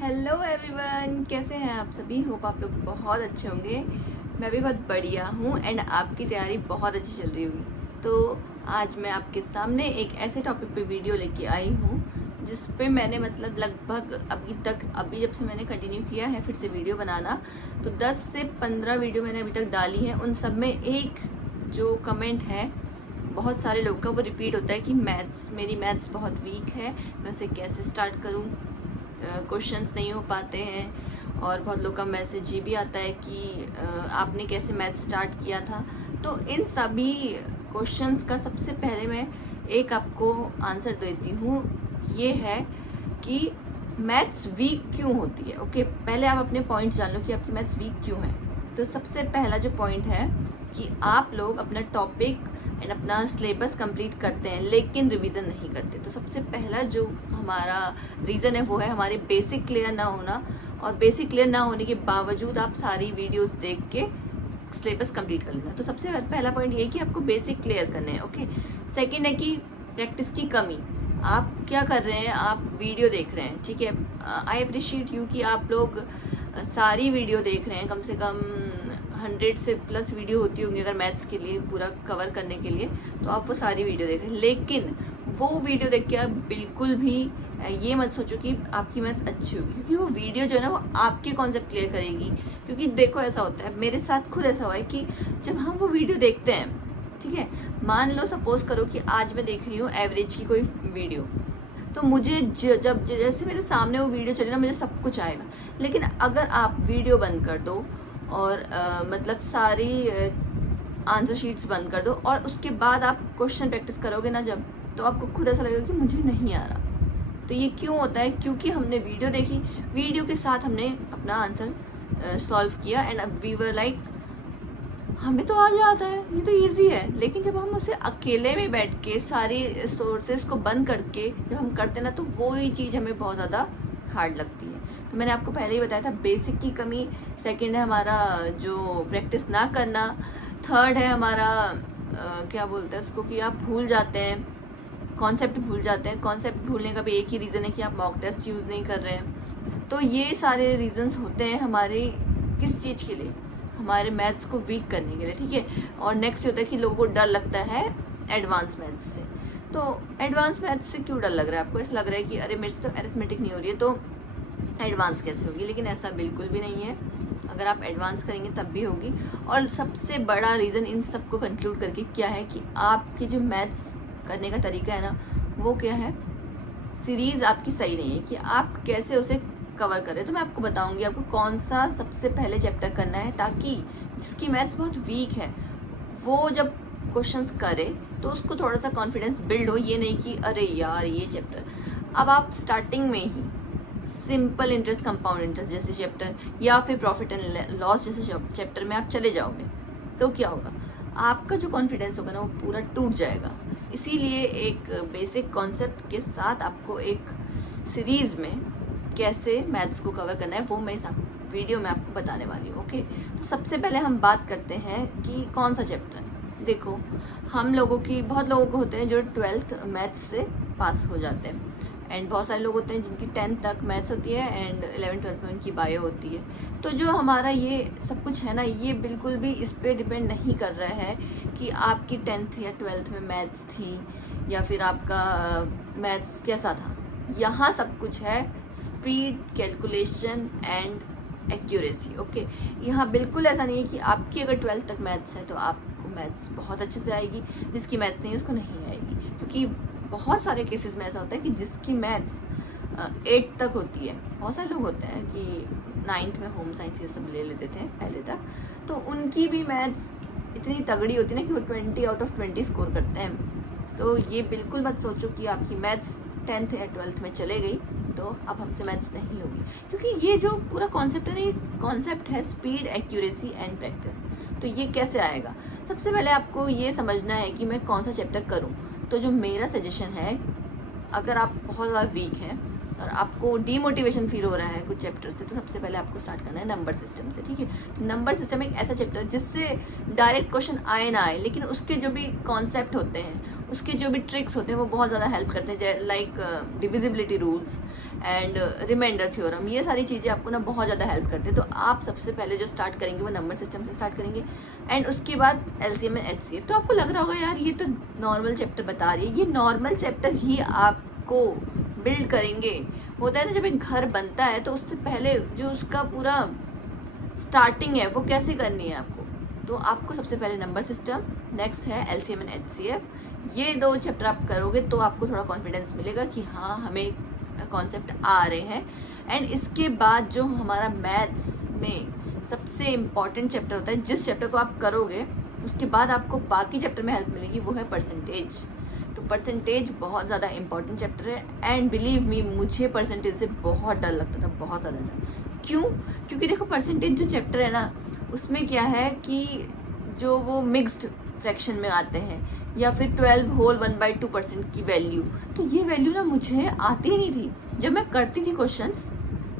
Hello everyone, कैसे हैं आप सभी। होप आप लोग बहुत अच्छे होंगे। मैं भी बहुत बढ़िया हूँ एंड आपकी तैयारी बहुत अच्छी चल रही होगी। तो आज मैं आपके सामने एक ऐसे टॉपिक पे वीडियो लेके आई हूँ जिस पे मैंने लगभग अभी जब से मैंने कंटिन्यू किया है फिर से वीडियो बनाना, तो 10 से 15 वीडियो मैंने अभी तक डाली हैं। उन सब में एक जो कमेंट है बहुत सारे लोगों का, वो रिपीट होता है कि मेरी मैथ्स बहुत वीक है, मैं उसे कैसे स्टार्ट करूँ, क्वेश्चंस नहीं हो पाते हैं। और बहुत लोग का मैसेज ये भी आता है कि आपने कैसे मैथ स्टार्ट किया था। तो इन सभी क्वेश्चंस का सबसे पहले मैं एक आपको आंसर देती हूँ, ये है कि मैथ्स वीक क्यों होती है। ओके, पहले आप अपने पॉइंट्स जान लो कि आपकी मैथ्स वीक क्यों है। तो सबसे पहला जो पॉइंट है कि आप लोग अपना टॉपिक एंड अपना सिलेबस कंप्लीट करते हैं लेकिन रिवीजन नहीं करते। तो सबसे पहला जो हमारा रीज़न है वो है हमारे बेसिक क्लियर ना होना। और बेसिक क्लियर ना होने के बावजूद आप सारी वीडियोस देख के सिलेबस कंप्लीट कर लेना। तो सबसे पहला पॉइंट ये है कि आपको बेसिक क्लियर करने हैं। ओके, सेकंड है कि प्रैक्टिस की कमी। आप क्या कर रहे हैं, आप वीडियो देख रहे हैं, ठीक है। आई अप्रिशिएट यू कि आप लोग सारी वीडियो देख रहे हैं। कम से कम 100 से प्लस वीडियो होती होंगी अगर मैथ्स के लिए पूरा कवर करने के लिए, तो आप वो सारी वीडियो देख रहे हैं। लेकिन वो वीडियो देख के आप बिल्कुल भी ये मत सोचो कि आपकी मैथ्स अच्छी होगी, क्योंकि वो वीडियो जो है ना वो आपके कॉन्सेप्ट क्लियर करेगी। क्योंकि देखो ऐसा होता है, मेरे साथ खुद ऐसा हुआ है कि जब हम वो वीडियो देखते हैं, ठीक है, मान लो सपोज करो कि आज मैं देख रही हूँ एवरेज की कोई वीडियो, तो मुझे जब जैसे मेरे सामने वो वीडियो चले ना, मुझे सब कुछ आएगा। लेकिन अगर आप वीडियो बंद कर दो और सारी आंसर शीट्स बंद कर दो और उसके बाद आप क्वेश्चन प्रैक्टिस करोगे ना जब, तो आपको खुद ऐसा लगेगा कि मुझे नहीं आ रहा। तो ये क्यों होता है? क्योंकि हमने वीडियो देखी, वीडियो के साथ हमने अपना आंसर सॉल्व किया एंड वी वर लाइक हमें तो आ जाता है, ये तो इजी है। लेकिन जब हम उसे अकेले में बैठ के सारी सोर्सेज को बंद करके जब हम करते हैं ना, तो वो ही चीज़ हमें बहुत ज़्यादा हार्ड लगती है। तो मैंने आपको पहले ही बताया था, बेसिक की कमी। सेकंड है हमारा जो प्रैक्टिस ना करना। थर्ड है हमारा क्या बोलते हैं उसको, कि आप भूल जाते हैं, कॉन्सेप्ट भूल जाते हैं। कॉन्सेप्ट भूलने का भी एक ही रीज़न है कि आप मॉक टेस्ट यूज़ नहीं कर रहे हैं। तो ये सारे रीजंस होते हैं हमारे किस चीज़ के लिए, हमारे मैथ्स को वीक करने के लिए, ठीक है। और नेक्स्ट होता है कि लोगों को डर लगता है एडवांस मैथ्स से। तो एडवांस मैथ्स से क्यों डर लग रहा है आपको? ऐसा लग रहा है कि अरे मेरे से तो अरिथमेटिक नहीं हो रही है, तो एडवांस कैसे होगी? लेकिन ऐसा बिल्कुल भी नहीं है। अगर आप एडवांस करेंगे तब भी होगी। और सबसे बड़ा रीज़न इन सब को कंक्लूड करके क्या है कि आपकी जो मैथ्स करने का तरीका है ना, वो क्या है, सीरीज़ आपकी सही नहीं है कि आप कैसे उसे कवर करें। तो मैं आपको बताऊंगी आपको कौन सा सबसे पहले चैप्टर करना है, ताकि जिसकी मैथ्स बहुत वीक है वो जब क्वेश्चंस करे तो उसको थोड़ा सा कॉन्फिडेंस बिल्ड हो। ये नहीं कि अरे यार ये चैप्टर, अब आप स्टार्टिंग में ही सिंपल इंटरेस्ट, कंपाउंड इंटरेस्ट जैसे चैप्टर या फिर प्रॉफिट एंड लॉस जैसे चैप्टर में आप चले जाओगे, तो क्या होगा, आपका जो कॉन्फिडेंस होगा ना वो पूरा टूट जाएगा। इसीलिए एक बेसिक कॉन्सेप्ट के साथ आपको एक सीरीज़ में कैसे मैथ्स को कवर करना है वो मैं इस वीडियो में आपको बताने वाली हूँ। ओके, तो सबसे पहले हम बात करते हैं कि कौन सा चैप्टर। देखो, हम लोगों की बहुत लोगों को होते हैं जो 12th मैथ्स से पास हो जाते हैं, एंड बहुत सारे लोग होते हैं जिनकी 10th तक मैथ्स होती है एंड 11th 12th में उनकी बायो होती है। तो जो हमारा ये सब कुछ है ना, ये बिल्कुल भी इस पर डिपेंड नहीं कर रहा है कि आपकी 10th या 12th में मैथ्स थी या फिर आपका मैथ्स कैसा था। यहाँ सब कुछ है speed, calculation and accuracy. Okay, यहाँ बिल्कुल ऐसा नहीं है कि आपकी अगर 12th तक मैथ्स है तो आपको मैथ्स बहुत अच्छे से आएगी, जिसकी मैथ्स नहीं है उसको नहीं आएगी। क्योंकि बहुत सारे केसेस में ऐसा होता है कि जिसकी मैथ्स 8 तक होती है, बहुत सारे लोग होते हैं कि 9th में होम साइंस ये सब ले लेते थे पहले तक, तो उनकी भी मैथ्स इतनी तगड़ी होती है ना कि वो 20 आउट ऑफ 20 स्कोर करते हैं। तो ये बिल्कुल मत सोचो कि आपकी मैथ्स 10th या 12th में चले गई तो अब हमसे मैथ्स नहीं होगी, क्योंकि ये जो पूरा कॉन्सेप्ट है ना, ये कॉन्सेप्ट है स्पीड, एक्यूरेसी एंड प्रैक्टिस। तो ये कैसे आएगा? सबसे पहले आपको ये समझना है कि मैं कौन सा चैप्टर करूँ। तो जो मेरा सजेशन है, अगर आप बहुत ज़्यादा वीक हैं और आपको डीमोटिवेशन फील हो रहा है कुछ चैप्टर से, तो सबसे पहले आपको स्टार्ट करना है नंबर सिस्टम से, ठीक है। तो नंबर सिस्टम एक ऐसा चैप्टर है जिससे डायरेक्ट क्वेश्चन आए ना आए, लेकिन उसके जो भी कॉन्सेप्ट होते हैं उसके जो भी ट्रिक्स होते हैं वो बहुत ज़्यादा हेल्प करते हैं, like divisibility rules and remainder theorem, ये सारी चीज़ें आपको ना बहुत ज़्यादा हेल्प करते हैं। तो आप सबसे पहले जो स्टार्ट करेंगे वो नंबर सिस्टम से स्टार्ट करेंगे एंड उसके बाद LCM एंड HCF। तो आपको लग रहा होगा यार ये तो नॉर्मल चैप्टर बता रही है, ये नॉर्मल चैप्टर ही आपको बिल्ड करेंगे। होता है ना जब एक घर बनता है तो उससे पहले जो उसका पूरा स्टार्टिंग है वो कैसे करनी है आपको, तो आपको सबसे पहले नंबर सिस्टम, नेक्स्ट है LCM एंड HCF, ये 2 चैप्टर आप करोगे तो आपको थोड़ा कॉन्फिडेंस मिलेगा कि हाँ हमें कॉन्सेप्ट आ रहे हैं। एंड इसके बाद जो हमारा मैथ्स में सबसे इम्पॉर्टेंट चैप्टर होता है, जिस चैप्टर को आप करोगे उसके बाद आपको बाकी चैप्टर में हेल्प मिलेगी, वो है परसेंटेज। तो परसेंटेज बहुत ज़्यादा इम्पॉर्टेंट चैप्टर है एंड बिलीव मी, मुझे परसेंटेज से बहुत डर लगता था, बहुत ज़्यादा डर। क्यों? क्योंकि देखो परसेंटेज जो चैप्टर है ना उसमें क्या है कि जो वो मिक्स्ड फ्रैक्शन में आते हैं या फिर 12 होल 1/2% की वैल्यू, तो ये वैल्यू ना मुझे आती नहीं थी। जब मैं करती थी क्वेश्चंस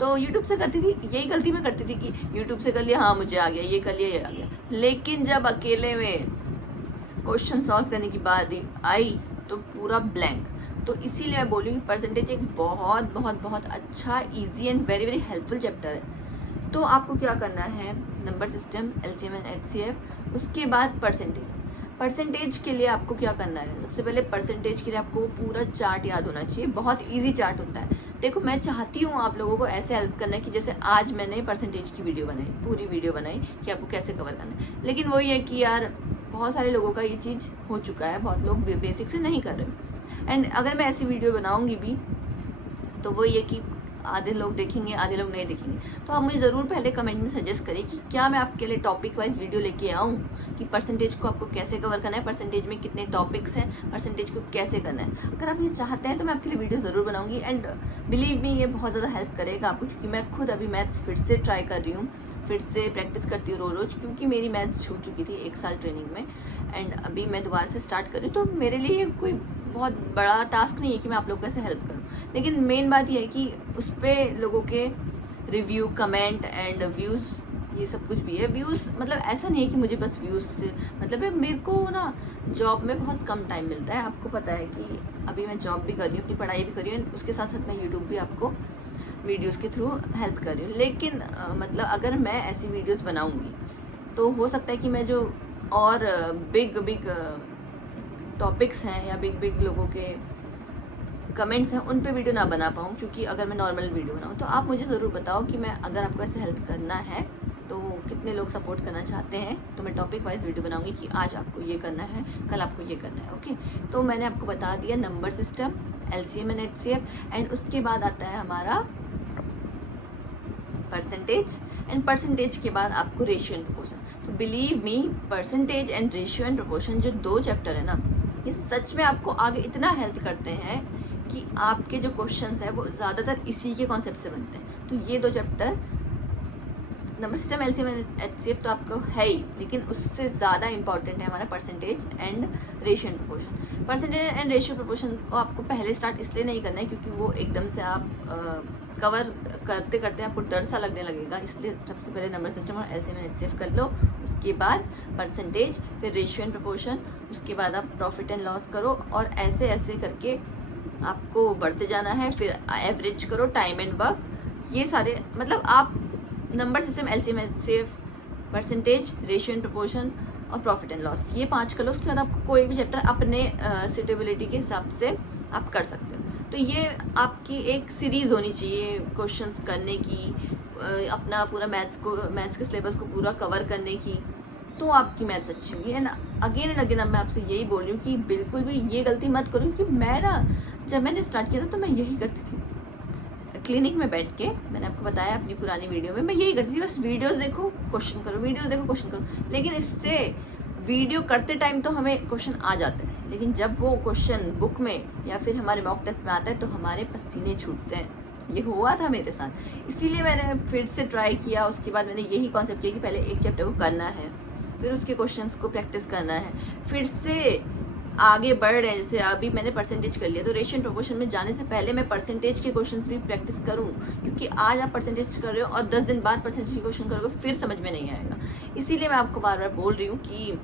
तो यूट्यूब से करती थी, यही गलती मैं करती थी कि यूट्यूब से कर लिया, हाँ मुझे आ गया, ये कर लिया, ये आ गया। लेकिन जब अकेले में क्वेश्चन सॉल्व करने की बात आई तो पूरा ब्लैंक। तो इसीलिए मैं बोली परसेंटेज एक बहुत बहुत बहुत अच्छा, easy and very very helpful chapter है। तो आपको क्या करना है, number system, LCM and HCF, उसके बाद परसेंटेज के लिए आपको क्या करना है, सबसे पहले परसेंटेज के लिए आपको पूरा चार्ट याद होना चाहिए, बहुत इजी चार्ट होता है। देखो मैं चाहती हूँ आप लोगों को ऐसे हेल्प करना है कि जैसे आज मैंने परसेंटेज की वीडियो बनाई, पूरी वीडियो बनाई कि आपको कैसे कवर करना है, लेकिन वही है कि यार बहुत सारे लोगों का ये चीज़ हो चुका है, बहुत लोग बेसिक से नहीं कर रहे। एंड अगर मैं ऐसी वीडियो बनाऊँगी भी तो वही है कि आधे लोग देखेंगे, आधे लोग नहीं देखेंगे। तो आप मुझे ज़रूर पहले कमेंट में सजेस्ट करिए कि क्या मैं आपके लिए टॉपिक वाइज वीडियो लेके आऊँ कि परसेंटेज को आपको कैसे कवर करना है, परसेंटेज में कितने टॉपिक्स हैं, परसेंटेज को कैसे करना है। अगर आप ये चाहते हैं तो मैं आपके लिए वीडियो ज़रूर बनाऊँगी एंड बिलीव मी ये बहुत ज़्यादा हेल्प करेगा आपको, क्योंकि मैं खुद अभी मैथ्स फिर से ट्राई कर रही हूँ, फिर से प्रैक्टिस करती हूँ रोज़, क्योंकि मेरी मैथ्स छूट चुकी थी 1 साल ट्रेनिंग में एंड अभी मैं दोबारा से स्टार्ट कर रही हूँ। तो मेरे लिए कोई बहुत बड़ा टास्क नहीं है कि मैं आप लोगों को कैसे हेल्प करूँ, लेकिन मेन बात यह है कि उस पर लोगों के रिव्यू, कमेंट एंड व्यूज़, ये सब कुछ भी है। व्यूज़ मतलब ऐसा नहीं है कि मुझे बस व्यूज़ से मतलब है, मेरे को ना जॉब में बहुत कम टाइम मिलता है। आपको पता है कि अभी मैं जॉब भी कर रही हूँ, अपनी पढ़ाई भी कर रही हूँ, उसके साथ साथ मैं यूट्यूब भी आपको वीडियोज़ के थ्रू हेल्प कर रही हूँ। लेकिन मतलब अगर मैं ऐसी वीडियोज़ बनाऊँगी तो हो सकता है कि मैं जो और बिग टॉपिक्स हैं या बिग लोगों के कमेंट्स हैं उन पे वीडियो ना बना पाऊँ, क्योंकि अगर मैं नॉर्मल वीडियो बनाऊँ तो आप मुझे ज़रूर बताओ कि मैं अगर आपको ऐसे हेल्प करना है तो कितने लोग सपोर्ट करना चाहते हैं, तो मैं टॉपिक वाइज वीडियो बनाऊंगी कि आज आपको ये करना है, कल आपको ये करना है। ओके, तो मैंने आपको बता दिया number system, LCM and HCF and उसके बाद आता है हमारा परसेंटेज एंड परसेंटेज के बाद आपको रेशियो एंड प्रोपोर्शन। तो believe me percentage and ratio and proportion जो 2 चैप्टर है ना, ये सच में आपको आगे इतना हेल्प करते हैं कि आपके जो क्वेश्चंस है वो ज़्यादातर इसी के कॉन्सेप्ट से बनते हैं। तो ये 2 chapter number system, LCM and HCF तो आपको है ही, लेकिन उससे ज़्यादा इंपॉर्टेंट है हमारा percentage and ratio and proportion. Percentage and ratio proportion को आपको पहले स्टार्ट इसलिए नहीं करना है क्योंकि वो एकदम से आप कवर करते करते आपको डर सा लगने लगेगा, इसलिए सबसे पहले नंबर सिस्टम और LCM एंड HCF कर लो, उसके बाद परसेंटेज, फिर रेशियो एंड प्रोपोर्शन, उसके बाद आप प्रॉफिट एंड लॉस करो और ऐसे ऐसे करके आपको बढ़ते जाना है। फिर एवरेज करो, टाइम एंड वर्क, ये सारे मतलब आप number system, LCM and HCF, percentage, ratio and proportion और प्रॉफिट एंड लॉस, ये 5 कर लो। उसके बाद आपको कोई भी चैप्टर अपने सुटेबिलिटी के हिसाब से आप कर सकते हो। तो ये आपकी एक सीरीज़ होनी चाहिए क्वेश्चंस करने की, अपना पूरा मैथ्स के सिलेबस को पूरा कवर करने की, तो आपकी मैथ्स अच्छी होगी। एंड अगेन मैं आपसे यही बोल रही हूँ कि बिल्कुल भी ये गलती मत करो, क्योंकि मैं ना जब मैंने स्टार्ट किया था तो मैं यही करती थी, क्लिनिक में बैठ के, मैंने आपको बताया अपनी पुरानी वीडियो में, मैं यही करती थी, बस वीडियोस देखो क्वेश्चन करो, वीडियोस देखो क्वेश्चन करो। लेकिन इससे वीडियो करते टाइम तो हमें क्वेश्चन आ जाते हैं, लेकिन जब वो क्वेश्चन बुक में या फिर हमारे मॉक टेस्ट में आता है तो हमारे पसीने छूटते हैं। ये हुआ था मेरे साथ, इसीलिए मैंने फिर से ट्राई किया। उसके बाद मैंने यही कॉन्सेप्ट किया कि पहले एक चैप्टर को करना है, फिर उसके क्वेश्चंस को प्रैक्टिस करना है, फिर से आगे बढ़ रहे हैं। जैसे अभी मैंने परसेंटेज कर लिया, तो रेशियो एंड प्रोपोर्शन में जाने से पहले मैं परसेंटेज के क्वेश्चंस भी प्रैक्टिस करूं, क्योंकि आज आप परसेंटेज कर रहे हो और 10 दिन बाद परसेंटेज के क्वेश्चन करोगे फिर समझ में नहीं आएगा। इसीलिए मैं आपको बार बार बोल रही हूँ कि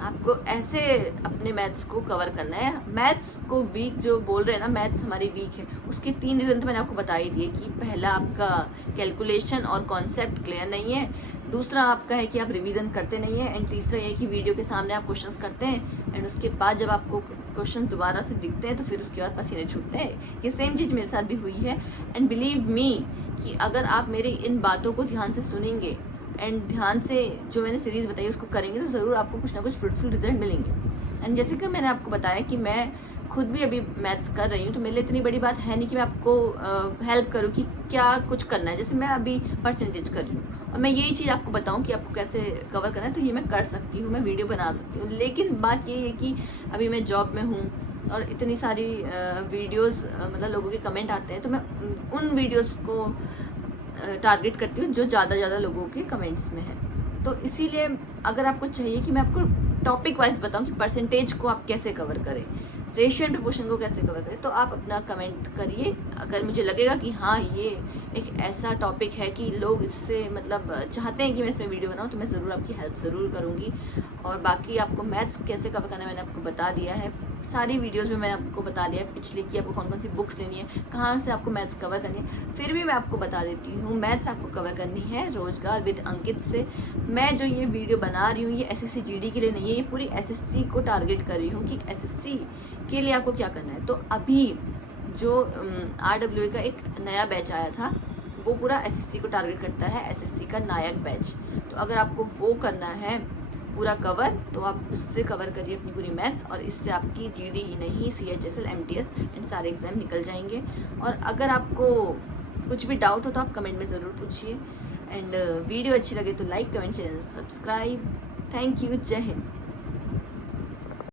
आपको ऐसे अपने मैथ्स को कवर करना है। मैथ्स को वीक जो बोल रहे हैं ना, मैथ्स हमारी वीक है, उसके 3 रीज़न तो मैंने आपको बता ही दिए कि पहला आपका कैलकुलेशन और कॉन्सेप्ट क्लियर नहीं है, दूसरा आपका है कि आप रिवीजन करते नहीं है, एंड तीसरा ये कि वीडियो के सामने आप क्वेश्चंस करते हैं एंड उसके बाद जब आपको क्वेश्चंस दोबारा से दिखते हैं तो फिर उसके बाद पसीने छूटते हैं। ये सेम चीज़ मेरे साथ भी हुई है। एंड बिलीव मी कि अगर आप मेरी इन बातों को ध्यान से सुनेंगे एंड ध्यान से जो मैंने सीरीज़ बताई उसको करेंगे तो ज़रूर आपको कुछ ना कुछ फ्रूटफुल रिजल्ट मिलेंगे। एंड जैसे कि मैंने आपको बताया कि मैं खुद भी अभी मैथ्स कर रही हूँ, तो मेरे लिए इतनी बड़ी बात है नहीं कि मैं आपको हेल्प करूँ कि क्या कुछ करना है। जैसे मैं अभी परसेंटेज कर रही हूँ और मैं यही चीज़ आपको बताऊँ कि आपको कैसे कवर करना है, तो ये मैं कर सकती हूँ, मैं वीडियो बना सकती हूँ। लेकिन बात ये है कि अभी मैं जॉब में हूँ और इतनी सारी वीडियोज़ मतलब लोगों के कमेंट आते हैं, तो मैं उन वीडियोज़ को टारगेट करती हूँ जो ज़्यादा लोगों के कमेंट्स में है। तो इसीलिए अगर आपको चाहिए कि मैं आपको टॉपिक वाइज बताऊँ कि परसेंटेज को आप कैसे कवर करें, रेशियो एंड प्रोपोर्शन को कैसे कवर करें, तो आप अपना कमेंट करिए। अगर मुझे लगेगा कि हाँ ये एक ऐसा टॉपिक है कि लोग इससे मतलब चाहते हैं कि मैं इसमें वीडियो बनाऊँ, तो मैं ज़रूर आपकी हेल्प ज़रूर करूँगी। और बाकी आपको मैथ्स कैसे कवर करना है मैंने आपको बता दिया है, सारी वीडियोस में मैंने आपको बता दिया है पिछली कि आपको कौन कौन सी बुक्स लेनी है, कहाँ से आपको मैथ्स कवर करनी है। फिर भी मैं आपको बता देती हूँ, मैथ्स आपको कवर करनी है रोजगार विद अंकित से। मैं जो ये वीडियो बना रही हूँ ये SSC GD के लिए नहीं है, ये पूरी SSC को टारगेट कर रही हूँ कि SSC के लिए आपको क्या करना है। तो अभी जो RWA का एक नया बैच आया था वो पूरा SSC को टारगेट करता है, SSC का नायक बैच। तो अगर आपको वो करना है पूरा कवर, तो आप उससे कवर करिए अपनी पूरी मैथ्स, और इससे आपकी GD ही नहीं CHSL MTS एंड सारे एग्जाम निकल जाएंगे। और अगर आपको कुछ भी डाउट हो तो आप कमेंट में ज़रूर पूछिए। एंड वीडियो अच्छी लगे तो like, comment, share, subscribe. Thank you. जय हिंद।